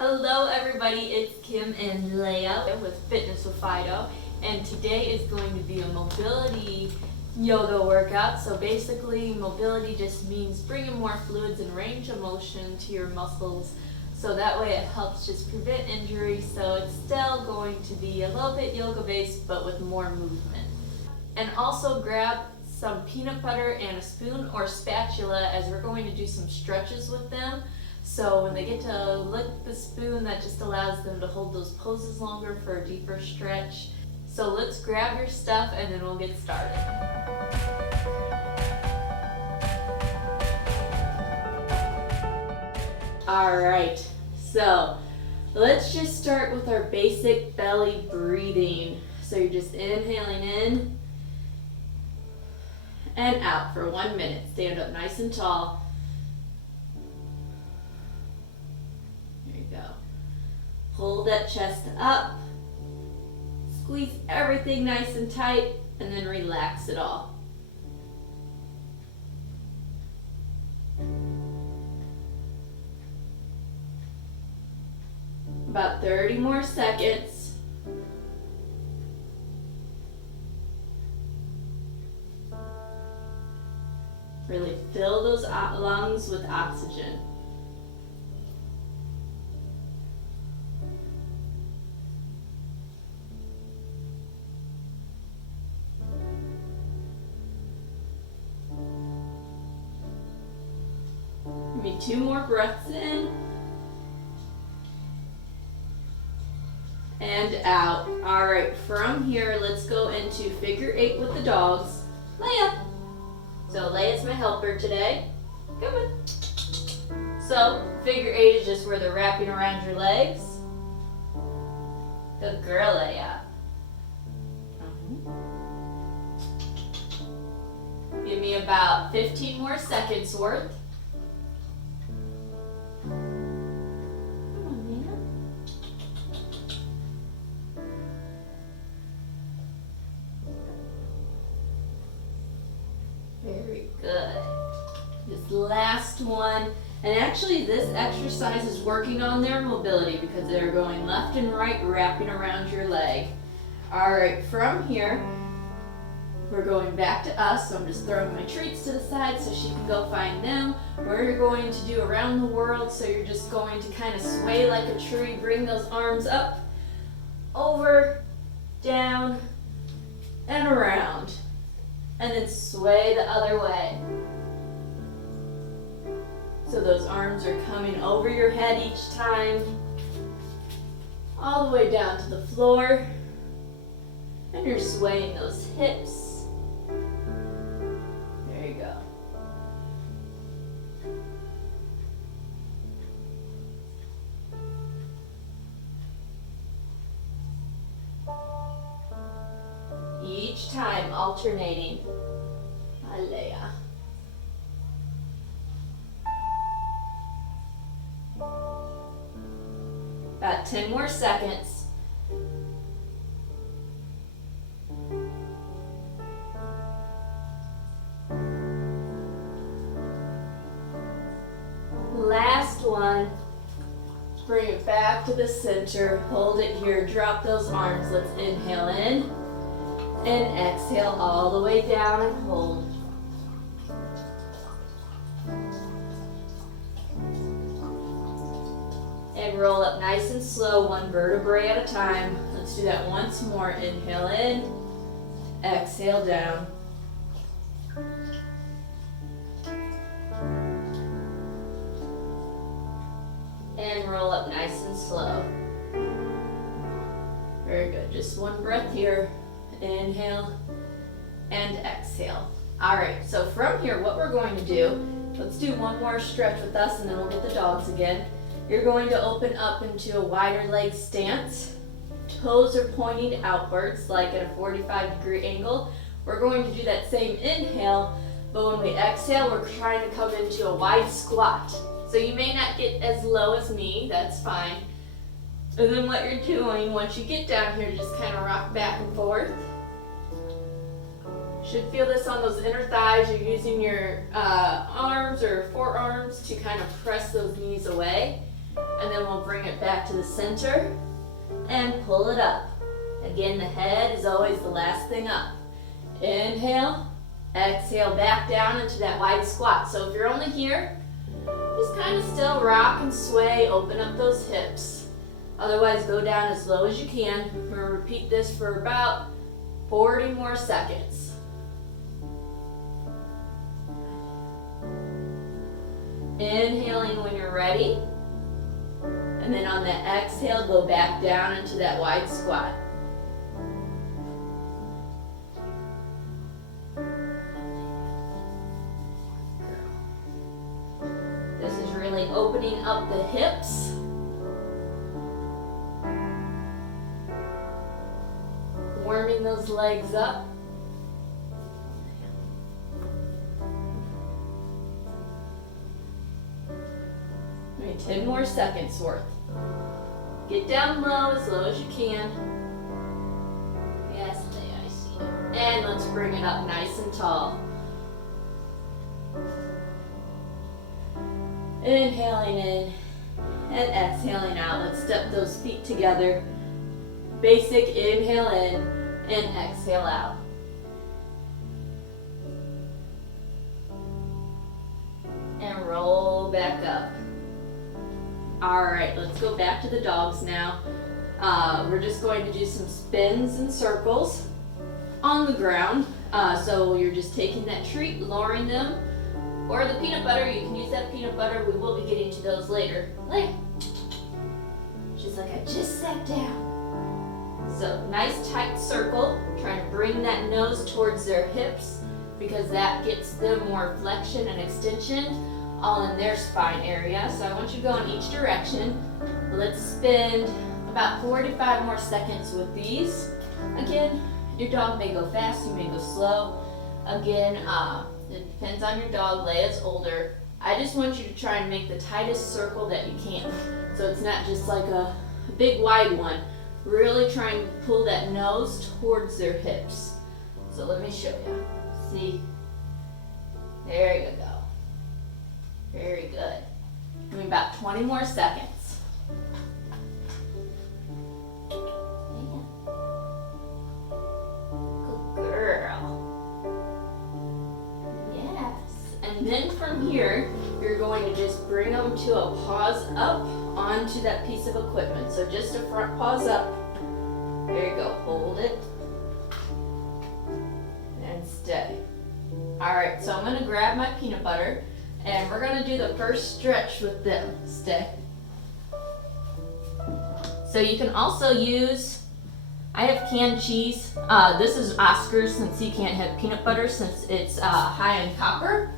Hello everybody, it's Kim and Leia with Fitness with Fido, and today is going to be a mobility yoga workout. So basically mobility just means bringing more fluids and range of motion to your muscles, so that way it helps just prevent injury. So it's still going to be a little bit yoga based but with more movement. And also grab some peanut butter and a spoon or spatula, as we're going to do some stretches with them. So when they get to lick the spoon, that just allows them to hold those poses longer for a deeper stretch. So let's grab your stuff and then we'll get started. Alright, so let's just start with our basic belly breathing. So you're just inhaling in and out for 1 minute. Stand up nice and tall. Hold that chest up, squeeze everything nice and tight, and then relax it all. About 30 more seconds. Really fill those lungs with oxygen. Give me 2 more breaths in and out. All right, from here, let's go into figure 8 with the dogs. Leia. So Leia's my helper today. Come on. So figure 8 is just where they're wrapping around your legs. Good girl, Leia. Give me about 15 more seconds worth. Very good. This last one, and actually this exercise is working on their mobility because they're going left and right, wrapping around your leg. All right, from here, we're going back to us, so I'm just throwing my treats to the side so she can go find them. We're going to do around the world, so you're just going to kind of sway like a tree, bring those arms up, over, down, and around. And then sway the other way. So those arms are coming over your head each time, all the way down to the floor. And you're swaying those hips. There you go. Each time alternating. Leia. About 10 more seconds. Last one. Bring it back to the center. Hold it here. Drop those arms. Let's inhale in and exhale all the way down and hold. And roll up nice and slow, 1 vertebrae at a time. Let's do that once more. Inhale in, exhale down. And roll up nice and slow. Very good. Just 1 breath here. Inhale and exhale. All right, so from here, what we're going to do, let's do 1 more stretch with us and then we'll get the dogs again. You're going to open up into a wider leg stance. Toes are pointing outwards, like at a 45-degree angle. We're going to do that same inhale, but when we exhale, we're trying to come into a wide squat. So you may not get as low as me, that's fine. And then what you're doing, once you get down here, just kind of rock back and forth. Should feel this on those inner thighs. You're using your arms or forearms to kind of press those knees away. and then we'll bring it back to the center and pull it up. Again, the head is always the last thing up. Inhale, exhale, back down into that wide squat. So if you're only here, just kind of still rock and sway, open up those hips. Otherwise, go down as low as you can. We're going to repeat this for about 40 more seconds. Inhaling when you're ready. And then on the exhale, go back down into that wide squat. This is really opening up the hips. Warming those legs up. Maybe 10 more seconds worth. Get down low as you can. Yes, I see you. And let's bring it up nice and tall. Inhaling in and exhaling out. Let's step those feet together. Basic inhale in and exhale out. And roll back up. All right, let's go back to the dogs now. We're just going to do some spins and circles on the ground. So you're just taking that treat, lowering them, or the peanut butter. You can use that peanut butter. We will be getting to those later. She's like, I just sat down. So nice tight circle, trying to bring that nose towards their hips because that gets them more flexion and extension all in their spine area. So I want you to go in each direction. Let's spend about 45 more seconds with these. Again, your dog may go fast, you may go slow. Again, it depends on your dog. Leia's older. I just want you to try and make the tightest circle that you can. So it's not just like a big wide one. Really trying to pull that nose towards their hips. So let me show you. See? There you go. Very good. Doing about 20 more seconds. Good girl. Yes. And then from here, you're going to just bring them to a paws up onto that piece of equipment. So just a front paws up. There you go. Hold it. And stay. All right, so I'm going to grab my peanut butter and we're going to do the first stretch with them. Stay. So you can also use, I have canned cheese. This is Oscar's since he can't have peanut butter since it's high in copper.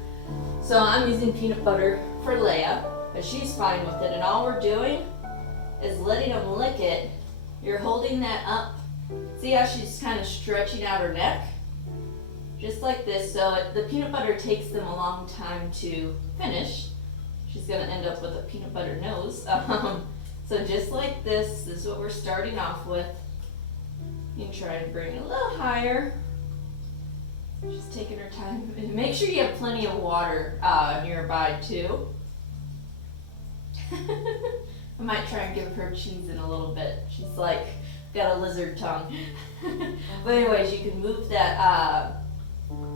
So I'm using peanut butter for Leia, but she's fine with it. And all we're doing is letting them lick it. You're holding that up. See how she's kind of stretching out her neck? Just like this. So the peanut butter takes them a long time to finish. She's going to end up with a peanut butter nose. So just like this is what we're starting off with. You can try and bring it a little higher. Just taking her time. And make sure you have plenty of water nearby too. I might try and give her cheese in a little bit. She's like, got a lizard tongue. But anyways, you can move that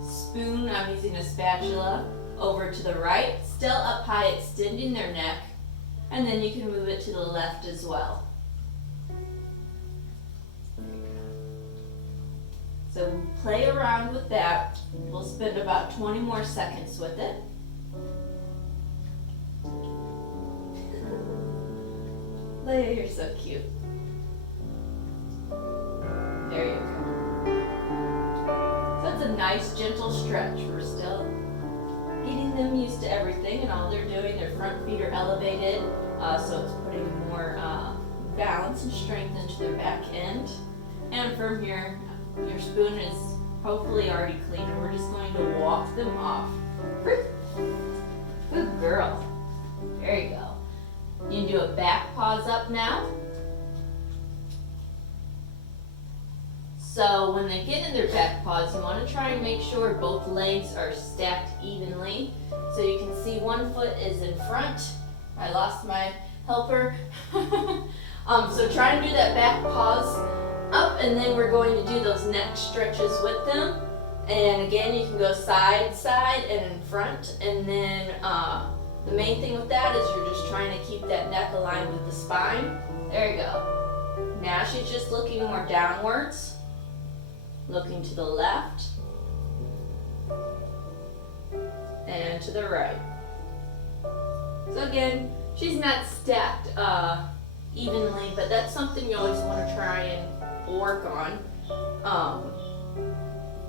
spoon, I'm using a spatula, over to the right, still up high, extending their neck. And then you can move it to the left as well. So play around with that. We'll spend about 20 more seconds with it. Leia, you're so cute. There you go. So it's a nice gentle stretch. We're still getting them used to everything and all they're doing, their front feet are elevated, so it's putting more balance and strength into their back end. And from here, your spoon is hopefully already clean and we're just going to walk them off. Good girl. There you go. You can do a back paws up now. So when they get in their back paws, you want to try and make sure both legs are stacked evenly. So you can see one foot is in front. I lost my helper. So try to do that back paws up, and then we're going to do those neck stretches with them. And again, you can go side, side, and in front. And then the main thing with that is you're just trying to keep that neck aligned with the spine. There you go. Now she's just looking more downwards, looking to the left, and to the right. So again, she's not stacked evenly, but that's something you always want to try and work on.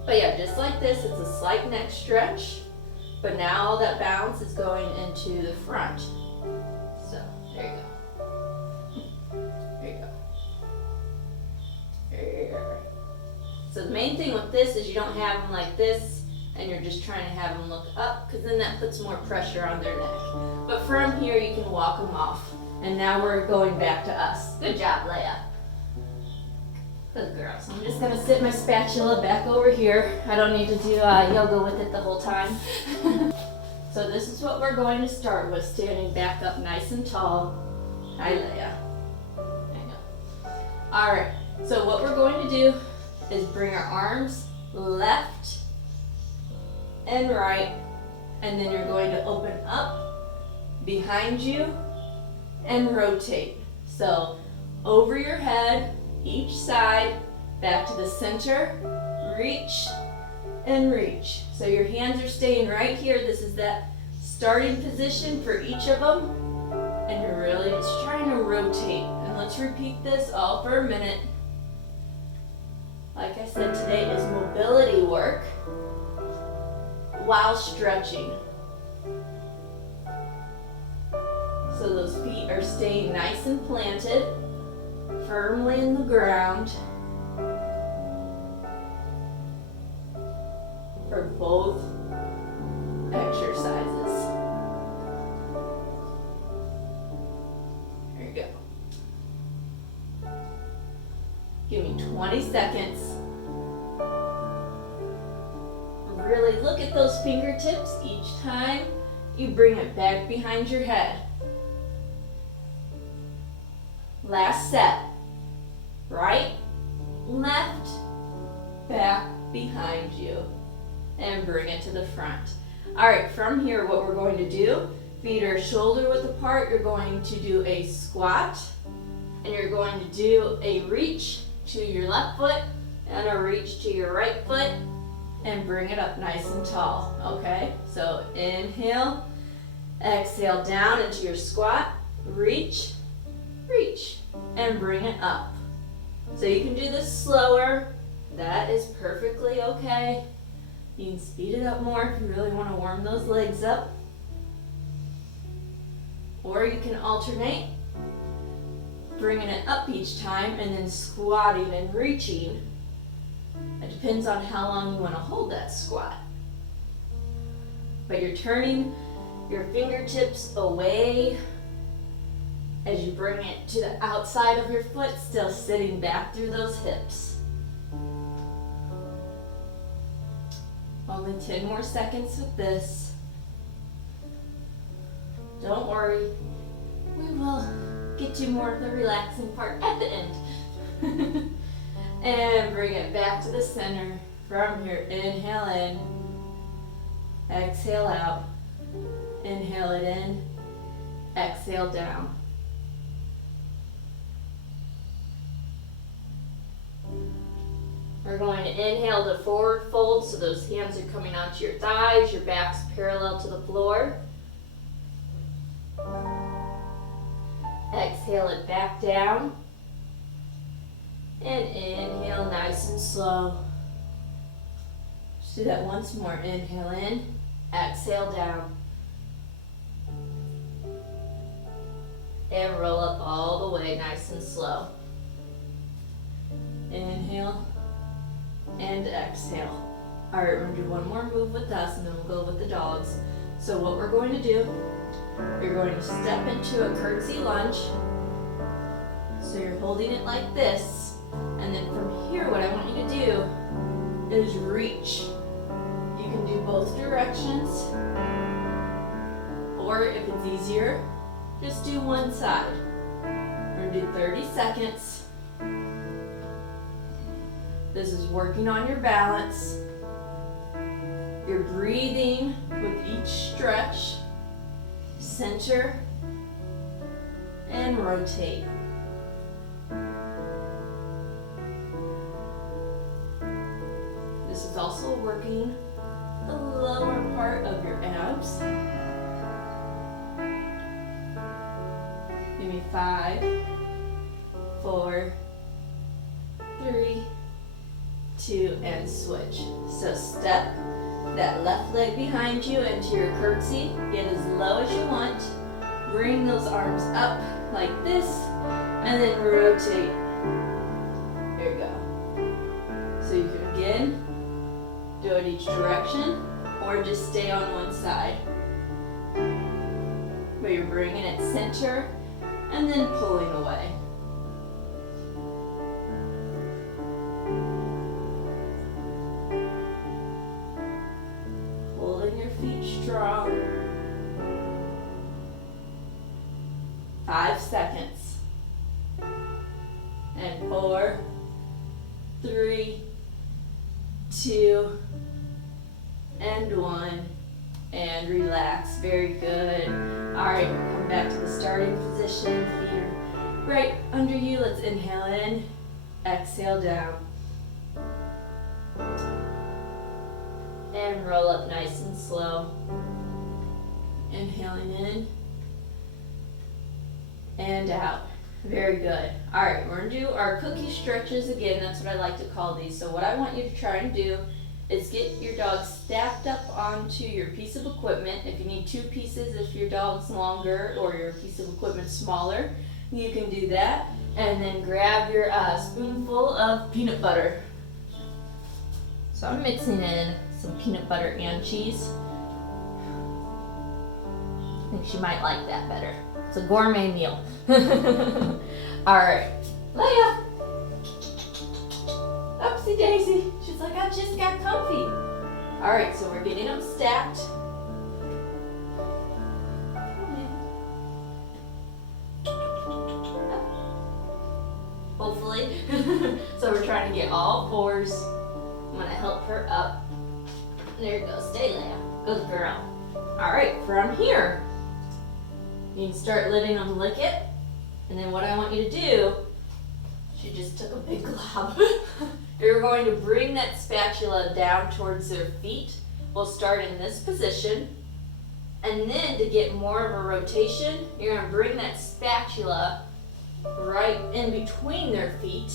But yeah, just like this, it's a slight neck stretch, but now all that balance is going into the front. So there you go. There you go. There. So the main thing with this is you don't have them like this, and you're just trying to have them look up, because then that puts more pressure on their neck. But from here, you can walk them off. And now we're going back to us. Good job, Leia. Good girl. So I'm just gonna sit my spatula back over here. I don't need to do yoga with it the whole time. So this is what we're going to start with, standing back up nice and tall. Hi, Leia. There you go. All right, so what we're going to do is bring our arms left and right, and then you're going to open up behind you and rotate. So over your head, each side, back to the center, reach and reach. So your hands are staying right here. This is that starting position for each of them. And you're really just trying to rotate. And let's repeat this all for a minute. Like I said, today is mobility work while stretching. So those feet are staying nice and planted, firmly in the ground for both exercises. There you go. Give me 20 seconds. Really look at those fingertips each time you bring it back behind your head. Last set. Right, left, back, behind you. And bring it to the front. All right, from here, what we're going to do, feet are shoulder width apart. You're going to do a squat, and you're going to do a reach to your left foot and a reach to your right foot, and bring it up nice and tall, okay? So inhale, exhale down into your squat, reach, reach, and bring it up. So you can do this slower, that is perfectly okay. You can speed it up more if you really want to warm those legs up. Or you can alternate, bringing it up each time and then squatting and reaching. It depends on how long you want to hold that squat. But you're turning your fingertips away as you bring it to the outside of your foot, still sitting back through those hips. Only 10 more seconds with this. Don't worry, we will get you more of the relaxing part at the end. And bring it back to the center. From here, inhale in, exhale out, inhale it in, exhale down. We're going to inhale to forward fold, so those hands are coming onto your thighs, your back's parallel to the floor. Exhale it back down. And inhale nice and slow. Just do that once more. Inhale in, exhale down. And roll up all the way nice and slow. Inhale and exhale. All right, we're gonna do one more move with us and then we'll go with the dogs. So what we're going to do, you're going to step into a curtsy lunge. So you're holding it like this. And then from here, what I want you to do is reach. You can do both directions. Or if it's easier, Just do one side. We're gonna do 30 seconds. This is working on your balance. You're breathing with each stretch. Center and rotate. This is also working the lower part of your abs. Give me 5, 4, 3, 2, and switch. So step that left leg behind you into your curtsy. Get as low as you want. Bring those arms up like this, and then rotate. There you go. So you can again do it each direction, or just stay on one side. But you're bringing it center and then pulling away. Holding your feet strong. 5 seconds. And 4, 3, 2, and 1. And relax. Very good. Alright, come back to the starting position. Feet are right under you. Let's inhale in. Exhale down. And roll up nice and slow. Inhaling in. And out. Very good. Alright, we're going to do our cookie stretches again. That's what I like to call these. So what I want you to try and do is get your dog stacked up onto your piece of equipment. If you need 2 pieces, if your dog's longer or your piece of equipment smaller, you can do that. And then grab your spoonful of peanut butter. So I'm mixing in some peanut butter and cheese. I think she might like that better. It's a gourmet meal. Alright, Leia. Oopsie daisy. She's like, I just got comfy. Alright, so we're getting them stacked. Hopefully. So we're trying to get all 4s. I'm going to help her up. There you go. Stay, Leia. Good girl. Alright, from here, you can start letting them lick it. And then what I want you to do, she just took a big glob. You're going to bring that spatula down towards their feet. We'll start in this position. And then to get more of a rotation, you're going to bring that spatula right in between their feet.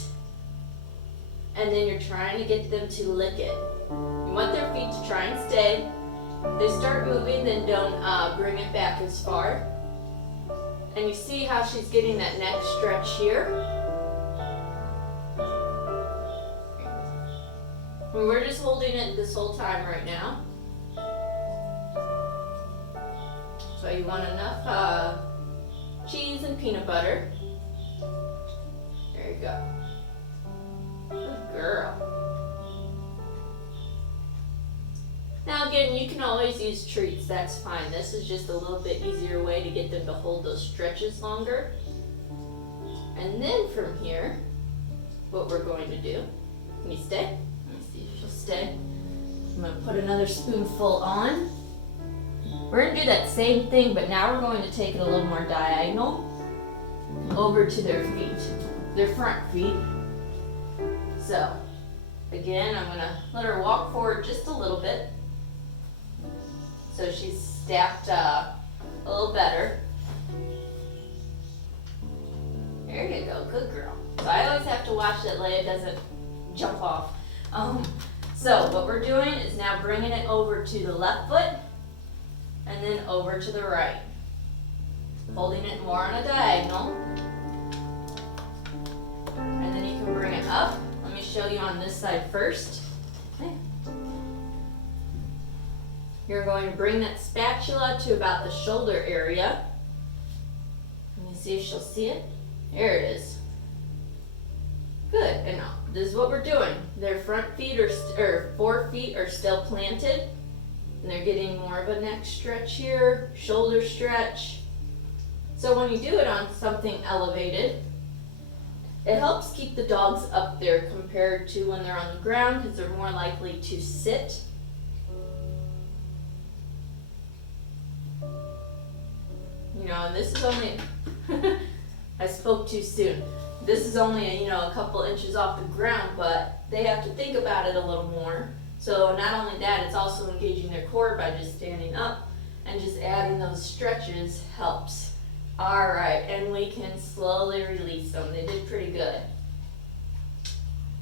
And then you're trying to get them to lick it. You want their feet to try and stay. If they start moving, then don't bring it back as far. And you see how she's getting that neck stretch here? We're just holding it this whole time right now. So you want enough cheese and peanut butter. There you go. Good girl. Now again, you can always use treats, that's fine. This is just a little bit easier way to get them to hold those stretches longer. And then from here, what we're going to do, can you stay? Let me see if she'll stay. I'm going to put another spoonful on. We're going to do that same thing, but now we're going to take it a little more diagonal over to their feet, their front feet. So, again, I'm going to let her walk forward just a little bit. So she's stacked a little better. There you go, good girl. So I always have to watch that Leia doesn't jump off. So what we're doing is now bringing it over to the left foot and then over to the right. Holding it more on a diagonal. And then you can bring it up. Let me show you on this side first. Okay. You're going to bring that spatula to about the shoulder area. Let me see if she'll see it. There it is. Good. And now, this is what we're doing. Their front feet or 4 feet are still planted. And they're getting more of a neck stretch here, shoulder stretch. So when you do it on something elevated, it helps keep the dogs up there compared to when they're on the ground because they're more likely to sit. You know, and this is only, I spoke too soon. This is only, a couple inches off the ground, but they have to think about it a little more. So not only that, it's also engaging their core by just standing up, and just adding those stretches helps. All right, and we can slowly release them. They did pretty good.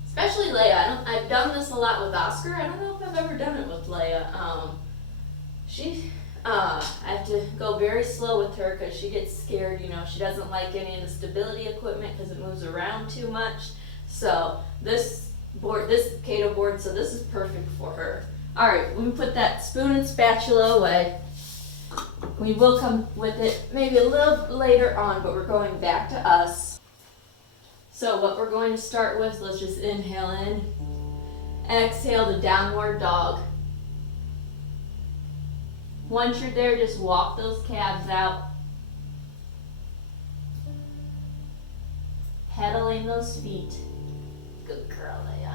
Especially Leia. I've done this a lot with Oscar. I don't know if I've ever done it with Leia. I have to go very slow with her because she gets scared. She doesn't like any of the stability equipment because it moves around too much. So this Cato board, so this is perfect for her. All right, we can put that spoon and spatula away. We will come with it maybe a little later on, but we're going back to us. So what we're going to start with, let's just inhale in. Exhale to downward dog. Once you're there, just walk those calves out. Pedaling those feet. Good girl, Leia.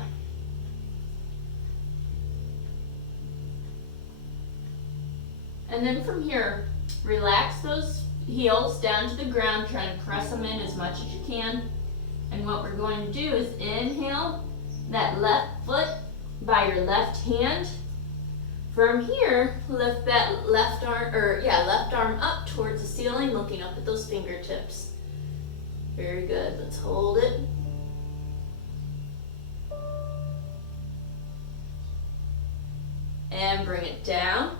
And then from here, relax those heels down to the ground, trying to press them in as much as you can. And what we're going to do is inhale that left foot by your left hand. From here, lift that left arm up towards the ceiling, looking up at those fingertips. Very good. Let's hold it. And bring it down.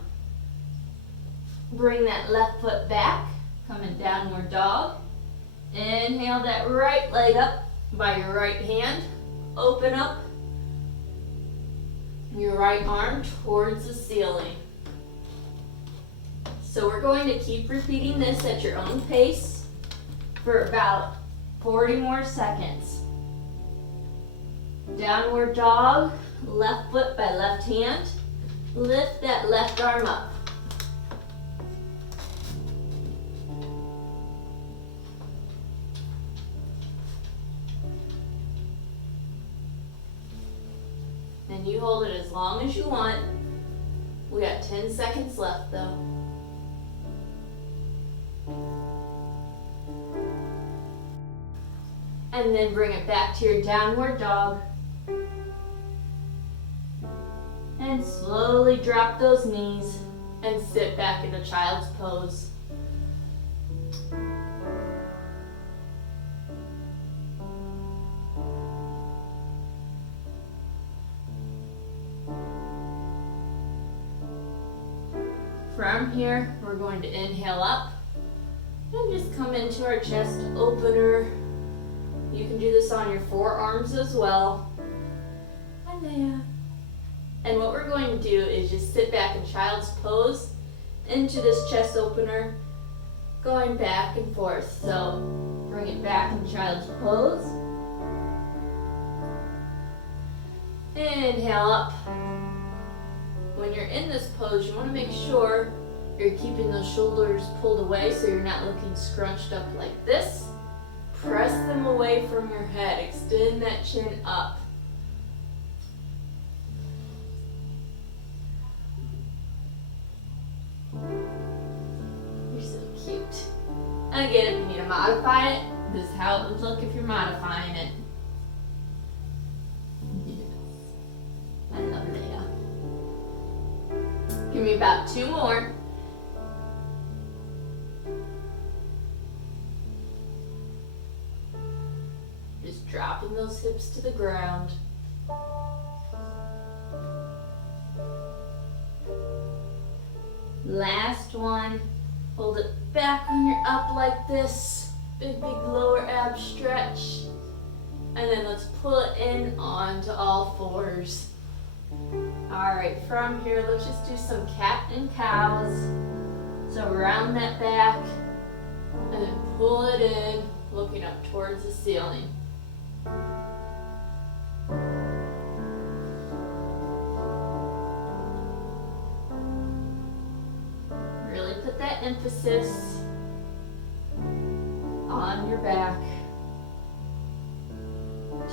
Bring that left foot back, coming downward dog. Inhale that right leg up by your right hand. Open up your right arm towards the ceiling. So we're going to keep repeating this at your own pace for about 40 more seconds. Downward dog, left foot by left hand. Lift that left arm up. And you hold it as long as you want. We got 10 seconds left though. And then bring it back to your downward dog. And slowly drop those knees and sit back into child's pose. From here, we're going to inhale up and just come into our chest opener. You can do this on your forearms as well. And what we're going to do is just sit back in child's pose into this chest opener, going back and forth. So bring it back in child's pose. Inhale up. When you're in this pose, you want to make sure you're keeping those shoulders pulled away so you're not looking scrunched up like this. Press them away from your head. Extend that chin up. You're so cute. And again, if you need to modify it, this is how it would look if you're modifying it. Yes. I love Leia. Give me about 2 more. Just dropping those hips to the ground. Last one. Hold it back when you're up like this. Big lower ab stretch. And then let's pull it in onto all fours. Alright, from here, let's just do some cat and cows. So round that back, and then pull it in, looking up towards the ceiling. Really put that emphasis. on your back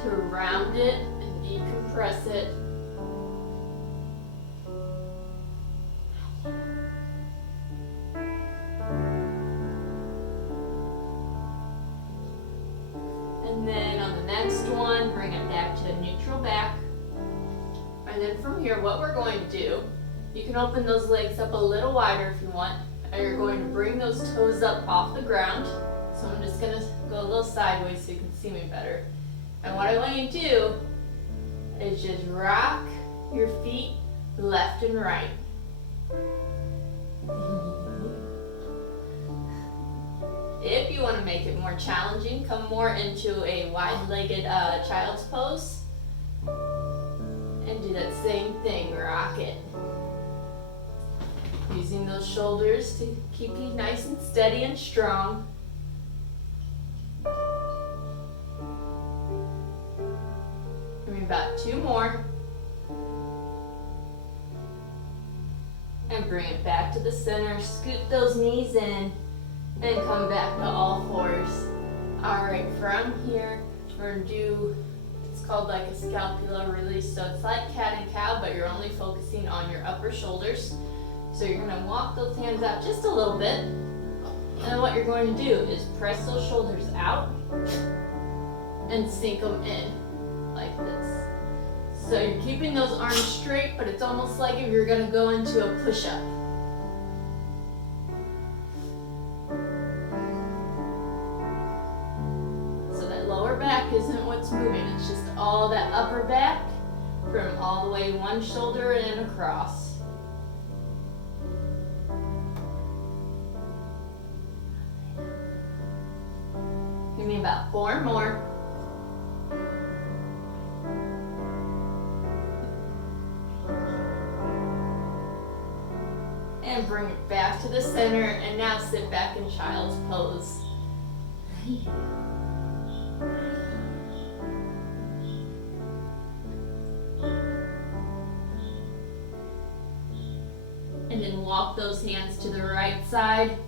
to round it and decompress it. And then on the next one, bring it back to a neutral back. And then from here, what we're going to do, you can open those legs up a little wider if you want. And you're going to bring those toes up off the ground. So I'm just going to go a little sideways so you can see me better. And what I want you to do is just rock your feet left and right. If you want to make it more challenging, come more into a wide-legged child's pose. And do that same thing, rock it. Using those shoulders to keep you nice and steady and strong. Give me about 2 more. And bring it back to the center. Scoot those knees in and come back to all fours. Alright, from here, we're going to do, it's called like a Calcula Release. So it's like cat and cow, but you're only focusing on your upper shoulders. So you're going to walk those hands out just a little bit. And then what you're going to do is press those shoulders out and sink them in like this. So you're keeping those arms straight, but it's almost like if you're going to go into a push-up. So that lower back isn't what's moving. It's just all that upper back from all the way one shoulder and across. Give me about 4 more. And bring it back to the center, and now sit back in child's pose. And then walk those hands to the right side.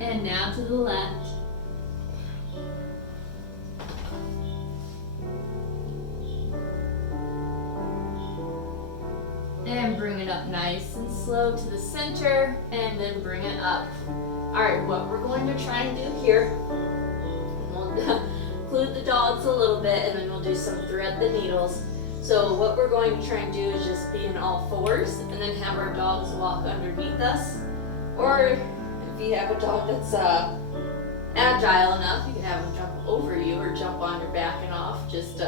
And now to the left. And bring it up nice and slow to the center, and then bring it up. Alright, what we're going to try and do here, we'll include the dogs a little bit, and then we'll do some thread the needles. So what we're going to try and do is just be in all fours, and then have our dogs walk underneath us. Or if you have a dog that's agile enough, you can have them jump over you or jump on your back and off. Just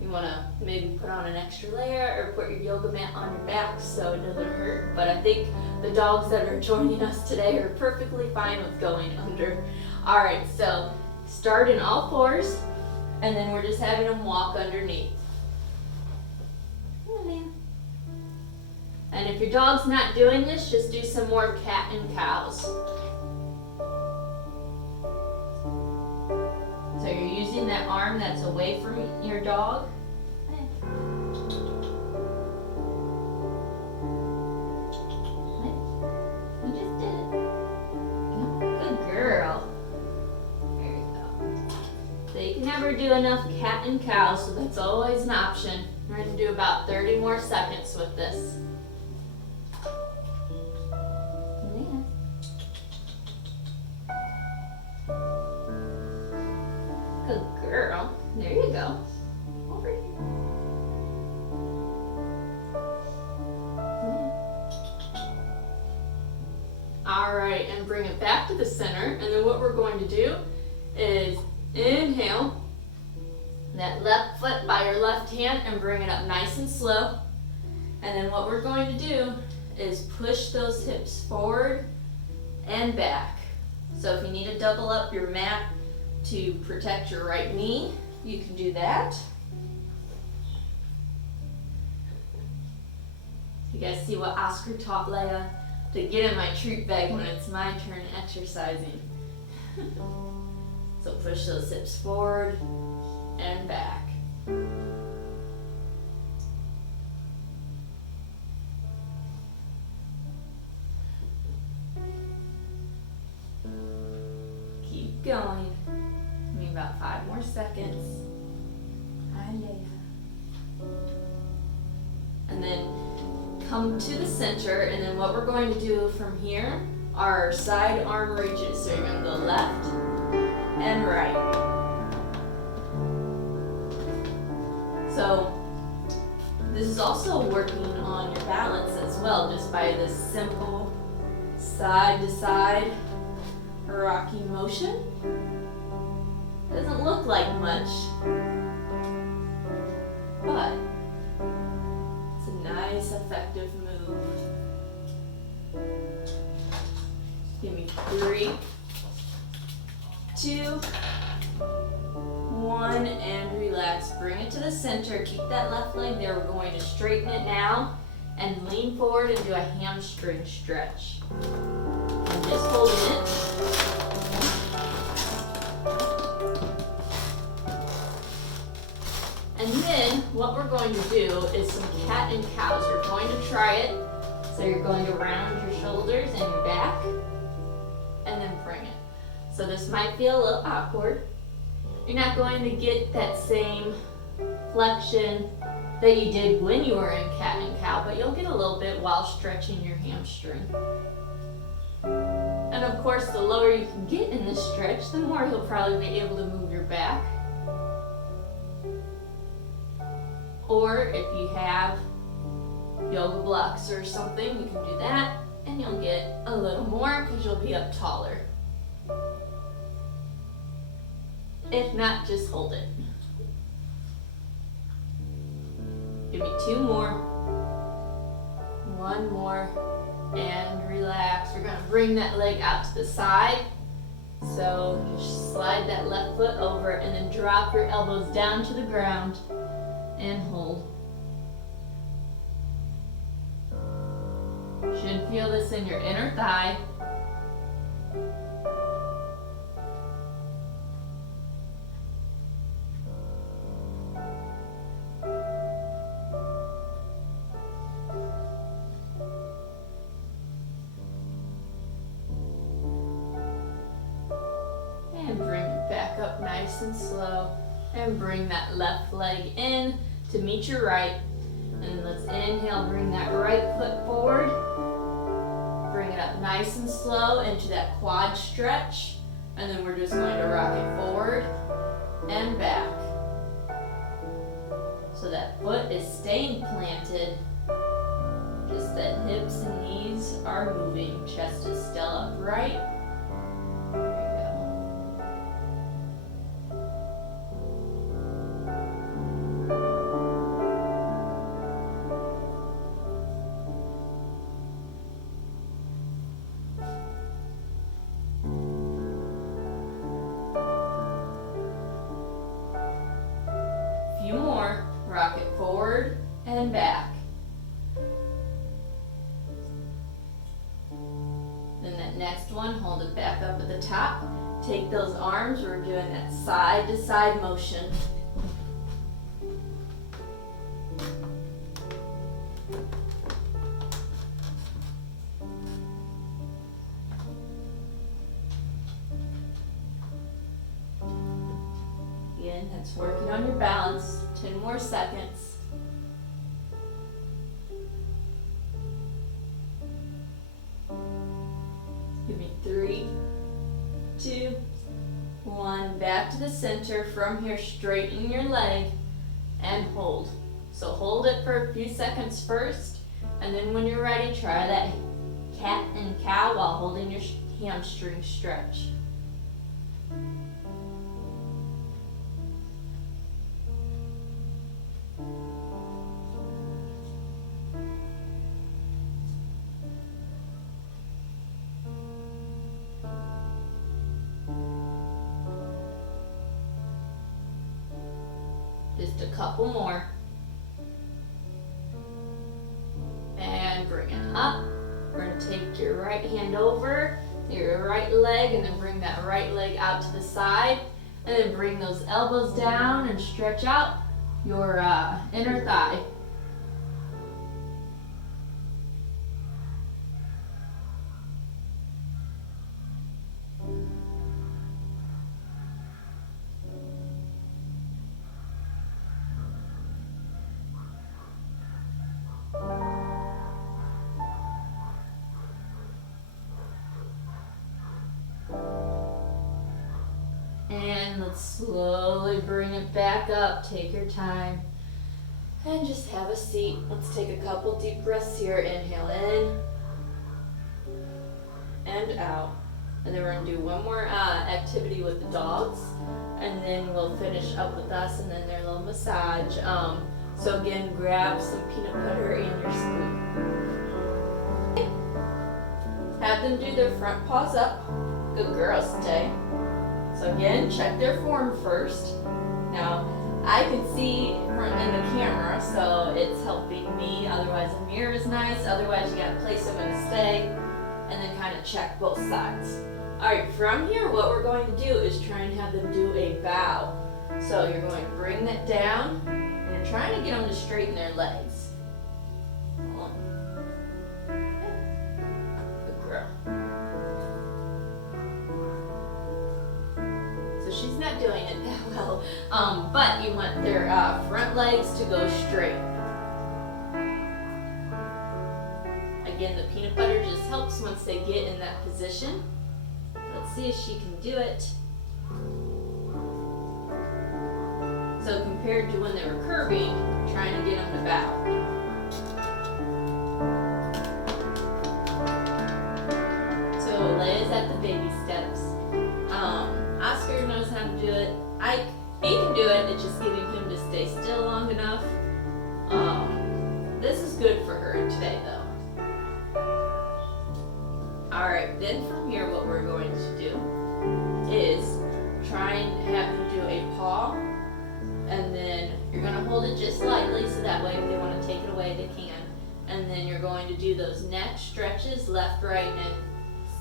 you want to maybe put on an extra layer or put your yoga mat on your back so it doesn't hurt. But I think the dogs that are joining us today are perfectly fine with going under. Alright, so start in all fours, and then we're just having them walk underneath. And if your dog's not doing this, just do some more cat and cows. So you're using that arm that's away from your dog. You just did it. Good girl. There you go. So you can never do enough cat and cow, so that's always an option. We're going to do about 30 more seconds with this. Good girl. There you go. Over here. Alright, and bring it back to the center. And then what we're going to do is inhale that left foot by your left hand and bring it up nice and slow. And then what we're going to do is push those hips forward and back. So if you need to double up your mat to protect your right knee, you can do that. You guys see what Oscar taught Leia? To get in my treat bag when it's my turn exercising. So push those hips forward and back. keep going. Give me about 5 more seconds. And then come to the center, and then what we're going to do from here are side arm reaches. So you're going to go left and right. So this is also working on your balance as well, just by this simple side to side rocking motion. Doesn't look like much, but it's a nice, effective move. Give me 3, 2, 1, and relax. Bring it to the center. Keep that left leg there. We're going to straighten it now and lean forward and do a hamstring stretch. And just holding it. And then what we're going to do is some cat and cows. We're going to try it. So you're going to round your shoulders and your back, and then bring it. So this might feel a little awkward. You're not going to get that same flexion that you did when you were in cat and cow, but you'll get a little bit while stretching your hamstring. And of course, the lower you can get in this stretch, the more you'll probably be able to move your back. Or if you have yoga blocks or something, you can do that, and you'll get a little more because you'll be up taller. If not, just hold it. Give me 2 more. 1 more. And relax. We're going to bring that leg out to the side. So just slide that left foot over and then drop your elbows down to the ground and hold. You should feel this in your inner thigh. And bring it back up nice and slow. And bring that left leg in to meet your right. And let's inhale, bring that right foot forward. Bring it up nice and slow into that quad stretch. And then we're just going to rock it forward and back. So that foot is staying planted. Just that hips and knees are moving. Chest is still upright. Few more. Rock it forward and back. Then that next one, hold it back up at the top. Take those arms, we're doing that side to side motion. Again, that's working on your balance. 10 more seconds. Give me 3, 2, 1. Back to the center. From here, straighten your leg and hold. So hold it for a few seconds first, and then when you're ready, try that cat and cow while holding your hamstring stretch. Just a couple more. And bring it up. We're going to take your right hand over your right leg and then bring that right leg out to the side. And then bring those elbows down and stretch out your inner thigh. then slowly bring it back up. Take your time. And just have a seat. Let's take a couple deep breaths here. Inhale in and out. And then we're going to do one more activity with the dogs. And then we'll finish up with us and then their little massage. So again, grab some peanut butter and your spoon. Have them do their front paws up. Good girl, stay. So again, check their form first. Now, I can see in the camera, so it's helping me. Otherwise, a mirror is nice. Otherwise, you gotta place them in a stay and then kind of check both sides. All right, from here, what we're going to do is try and have them do a bow. So you're going to bring that down, and you're trying to get them to straighten their legs. Good girl. So she's not doing it that well, but you want their front legs to go straight. Again, the peanut butter just helps once they get in that position. Let's see if she can do it. So compared to when they were curving, trying to get them to bow. So Leia's at the baby steps. Oscar knows how to do it. He can do it, it's just getting him to stay still long enough. This is good for her today though. Alright, then from here what we're going to do is try and have them do a paw, and then you're going to hold it just lightly so that way if they want to take it away they can. And then you're going to do those neck stretches, left, right, and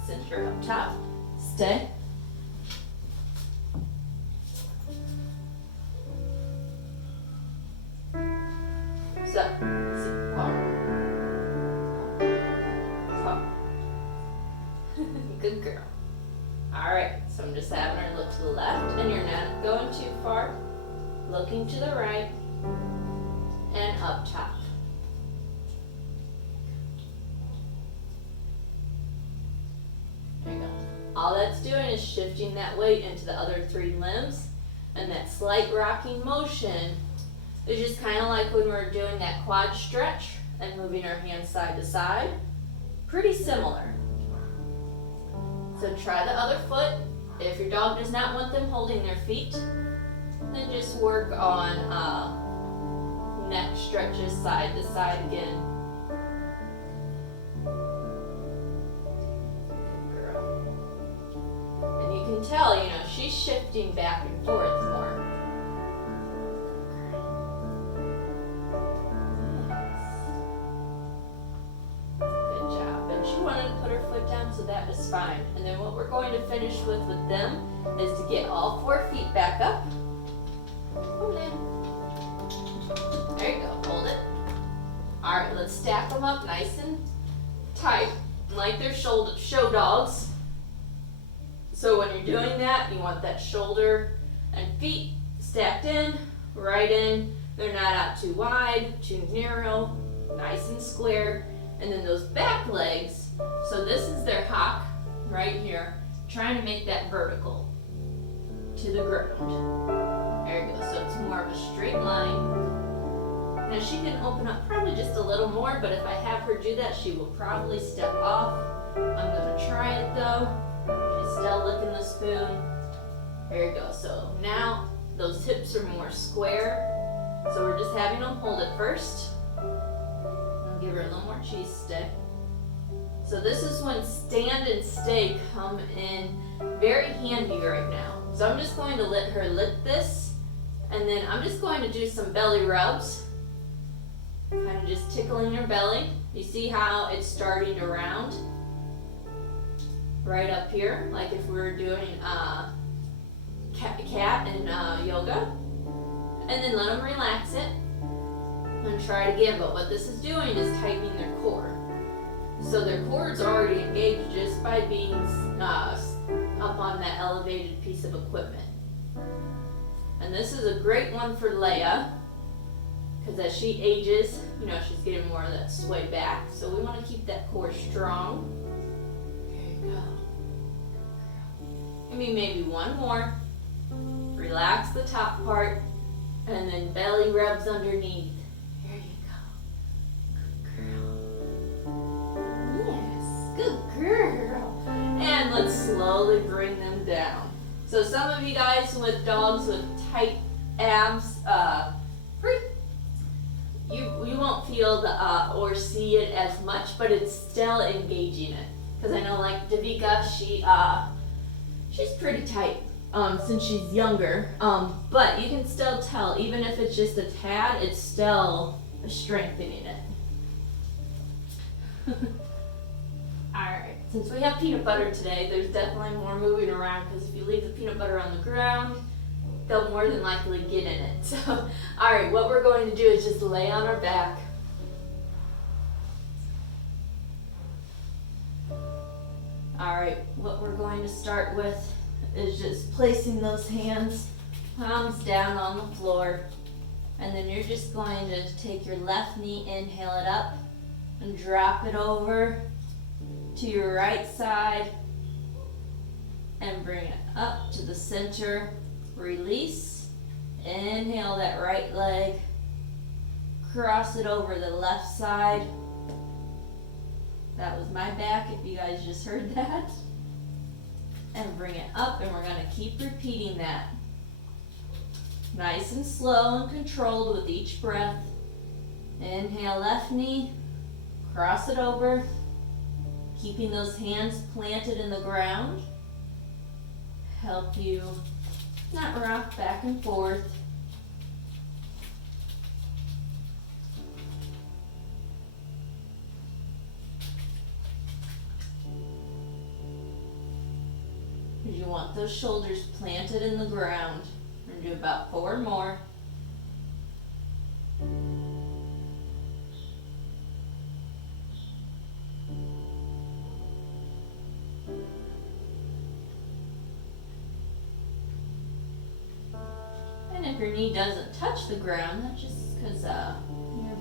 center up top. Stay. So, paw. Good girl. Alright, so I'm just having her look to the left, and you're not going too far. Looking to the right, and up top. There you go. All that's doing is shifting that weight into the other three limbs, and that slight rocking motion is just kind of like when we're doing that quad stretch and moving our hands side to side. Pretty similar. So try the other foot. If your dog does not want them holding their feet, then just work on neck stretches side to side again. Good girl. And you can tell, she's shifting back and forth more. So that was fine. And then what we're going to finish with them is to get all 4 feet back up. Hold it. There you go, hold it. Alright, let's stack them up nice and tight, like they're show dogs. So when you're doing that, you want that shoulder and feet stacked in, right in. They're not out too wide, too narrow, nice and square. And then those back legs, so this is their hock right here, trying to make that vertical to the ground. There you go, so it's more of a straight line. Now she can open up probably just a little more, but if I have her do that, she will probably step off. I'm gonna try it though. She's still licking the spoon. There you go, so now those hips are more square. So we're just having them hold it first. I'll give her a little more cheese stick. So this is when stand and stay come in very handy right now. So I'm just going to let her lick this, and then I'm just going to do some belly rubs. Kind of just tickling her belly. You see how it's starting to round? Right up here, like if we were doing cat in yoga. And then let them relax it. And try it again, but what this is doing is tightening their core. So their core's already engaged just by being up on that elevated piece of equipment. And this is a great one for Leia, because as she ages, she's getting more of that sway back. So we want to keep that core strong. There you go. Give me maybe one more. Relax. relax the top part, and then belly rubs underneath. There you go. Good girl. Yes, good girl. And let's slowly bring them down. So some of you guys with dogs with tight abs, you won't feel or see it as much, but it's still engaging it. Because I know like Davika, she's pretty tight since she's younger, but you can still tell, even if it's just a tad, it's still strengthening it. Alright, since we have peanut butter today, there's definitely more moving around, because if you leave the peanut butter on the ground, they'll more than likely get in it. So, alright, what we're going to do is just lay on our back. Alright, what we're going to start with is just placing those hands, palms down on the floor. And then you're just going to take your left knee, inhale it up, and drop it over to your right side. And bring it up to the center. Release. Inhale that right leg. Cross it over the left side. That was my back, if you guys just heard that. And bring it up, and we're going to keep repeating that. Nice and slow and controlled with each breath. Inhale left knee, cross it over, keeping those hands planted in the ground. Help you not rock back and forth. You want those shoulders planted in the ground. We're going to do about 4 more. And if your knee doesn't touch the ground, that's just because your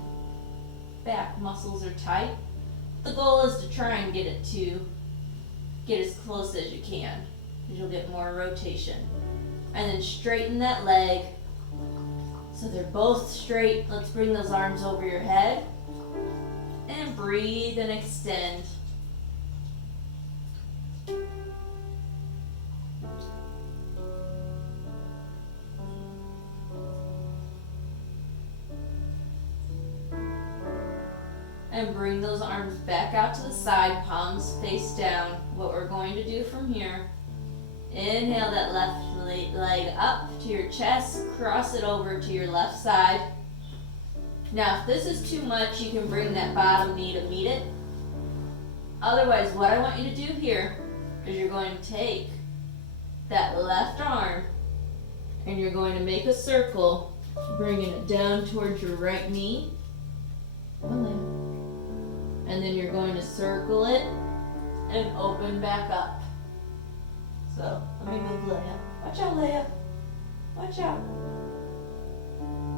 back muscles are tight. The goal is to try and get it to get as close as you can, because you'll get more rotation. And then straighten that leg so they're both straight. Let's bring those arms over your head and breathe and extend. And bring those arms back out to the side, palms face down. What we're going to do from here, inhale that left leg up to your chest, cross it over to your left side. Now, if this is too much, you can bring that bottom knee to meet it. Otherwise, what I want you to do here is you're going to take that left arm and you're going to make a circle, bringing it down towards your right knee. And then you're going to circle it and open back up. So, let me move Leia. Watch out, Leia. Watch out.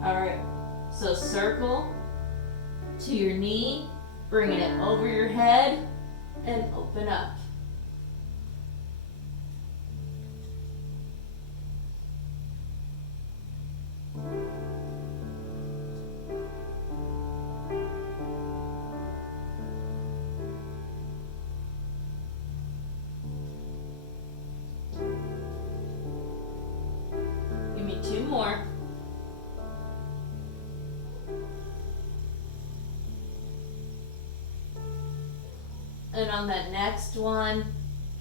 Alright, so circle to your knee, bringing it over your head, and open up. Give me 2 more. And on that next one,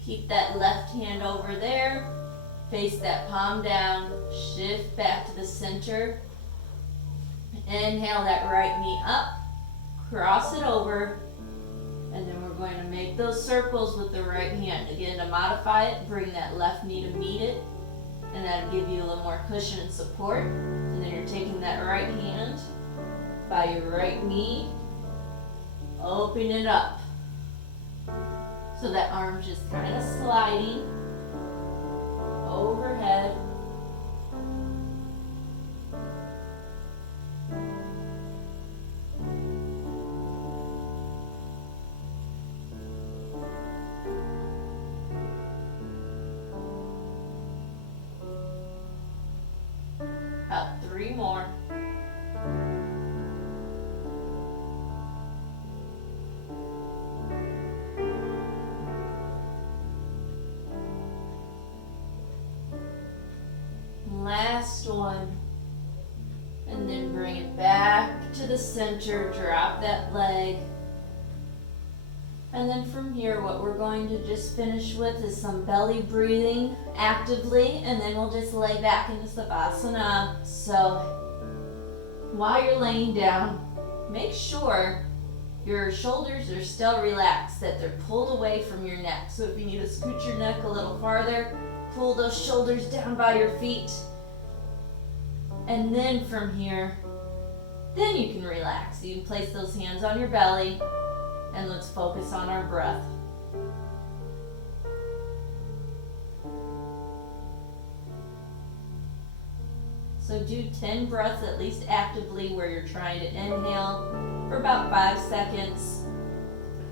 keep that left hand over there, face that palm down, shift back to the center. Inhale that right knee up, cross it over, and then we're going to make those circles with the right hand. Again, to modify it, bring that left knee to meet it, and that'll give you a little more cushion and support. And then you're taking that right hand by your right knee, open it up. So that arm's just kind of sliding overhead. center, drop that leg. And then from here, what we're going to just finish with is some belly breathing actively, and then we'll just lay back into Savasana. So while you're laying down, make sure your shoulders are still relaxed, that they're pulled away from your neck. So if you need to scoot your neck a little farther, pull those shoulders down by your feet. And then from here, then you can relax. You can place those hands on your belly, and let's focus on our breath. So do 10 breaths at least actively, where you're trying to inhale for about 5 seconds,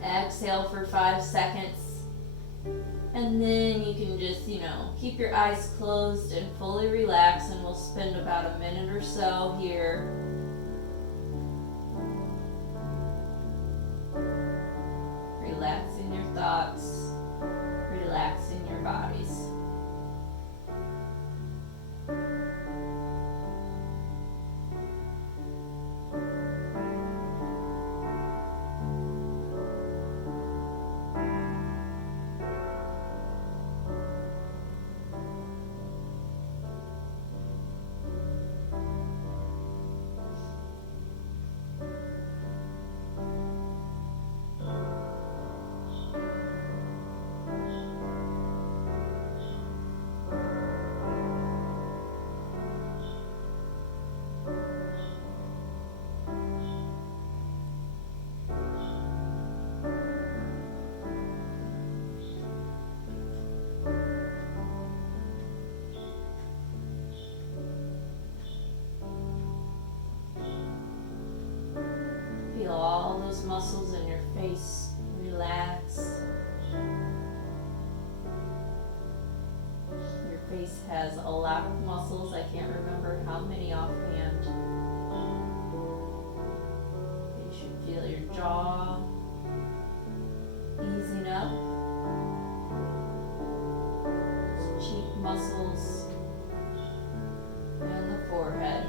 exhale for 5 seconds, and then you can just, keep your eyes closed and fully relax, and we'll spend about a minute or so here. Relaxing your thoughts, relaxing your bodies. Feel all those muscles in your face relax. Your face has a lot of muscles. I can't remember how many offhand. You should feel your jaw easing up. Cheek muscles and the forehead.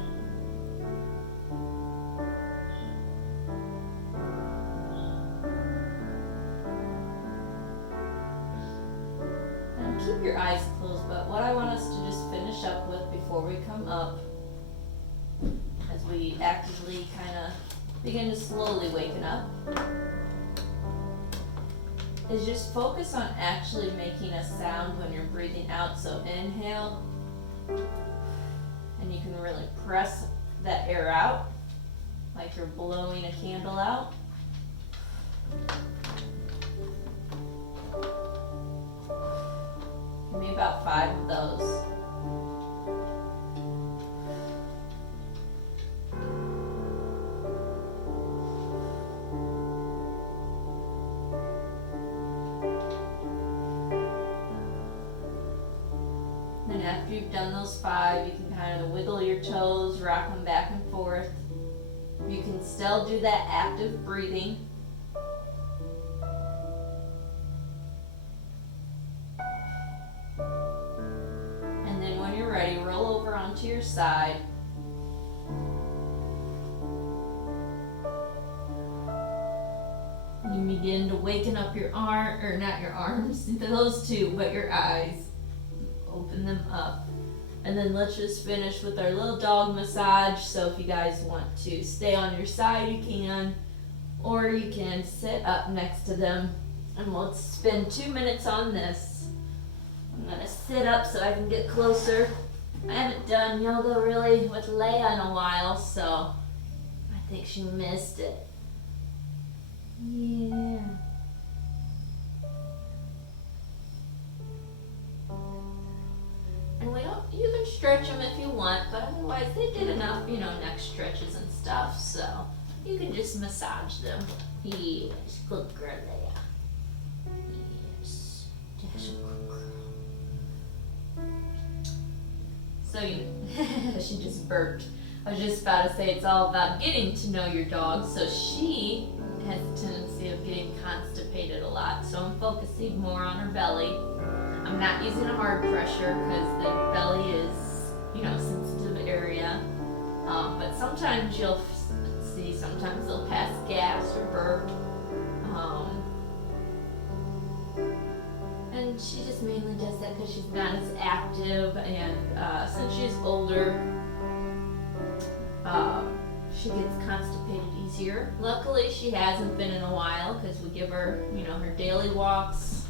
Keep your eyes closed, but what I want us to just finish up with before we come up, as we actively kind of begin to slowly waken up, is just focus on actually making a sound when you're breathing out. So inhale, and you can really press that air out like you're blowing a candle out. Give me about 5 of those. Then after you've done those 5, you can kind of wiggle your toes, rock them back and forth. You can still do that active breathing. Ready, roll over onto your side. You begin to waken up your not your arms, those two, but your eyes. Open them up. And then let's just finish with our little dog massage. So if you guys want to stay on your side, you can, or you can sit up next to them. And let's spend 2 minutes on this. I'm gonna sit up so I can get closer. I haven't done yoga really with Leia in a while, so I think she missed it. Yeah. And you can stretch them if you want, but otherwise they did enough, neck stretches and stuff, so you can just massage them. Yes, good girl, Leia. Yes, that's a good girl. So she just burped. I was just about to say it's all about getting to know your dog. So she has a tendency of getting constipated a lot. So I'm focusing more on her belly. I'm not using a hard pressure because the belly is, sensitive area. But sometimes you'll see. Sometimes they'll pass gas or burp. And she just mainly does that because she's not as active, and since she's older, she gets constipated easier. Luckily, she hasn't been in a while because we give her, her daily walks.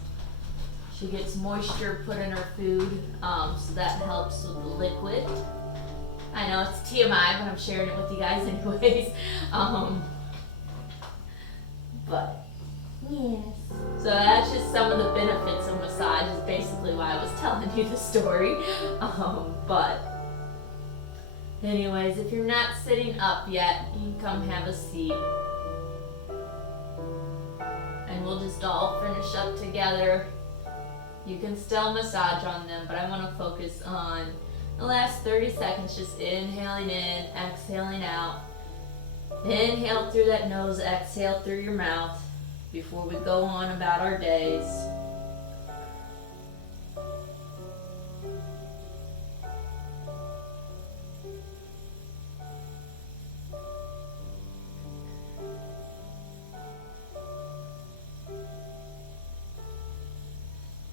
She gets moisture put in her food, so that helps with the liquid. I know it's TMI, but I'm sharing it with you guys anyways. But yes. So that's just some of the benefits of massage, is basically why I was telling you the story. But anyways, if you're not sitting up yet, you can come have a seat. And we'll just all finish up together. You can still massage on them, but I want to focus on the last 30 seconds, just inhaling in, exhaling out. Inhale through that nose, exhale through your mouth before we go on about our days.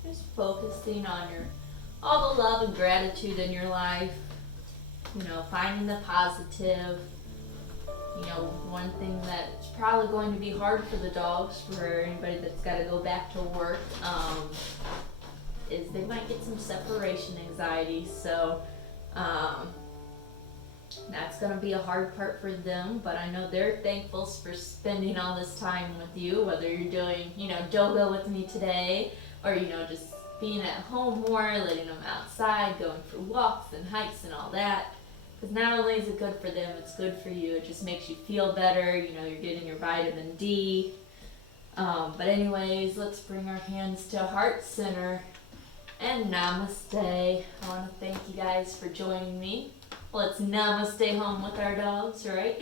Just focusing on all the love and gratitude in your life. Finding the positive. One thing that's probably going to be hard for the dogs, for anybody that's got to go back to work, is they might get some separation anxiety. So that's going to be a hard part for them, but I know they're thankful for spending all this time with you, whether you're doing, Doga with me today, or, just being at home more, letting them outside, going for walks and hikes and all that. Because not only is it good for them, it's good for you. It just makes you feel better. You're getting your vitamin D. But anyways, let's bring our hands to heart center and namaste. I want to thank you guys for joining me. Let's namaste home with our dogs, right?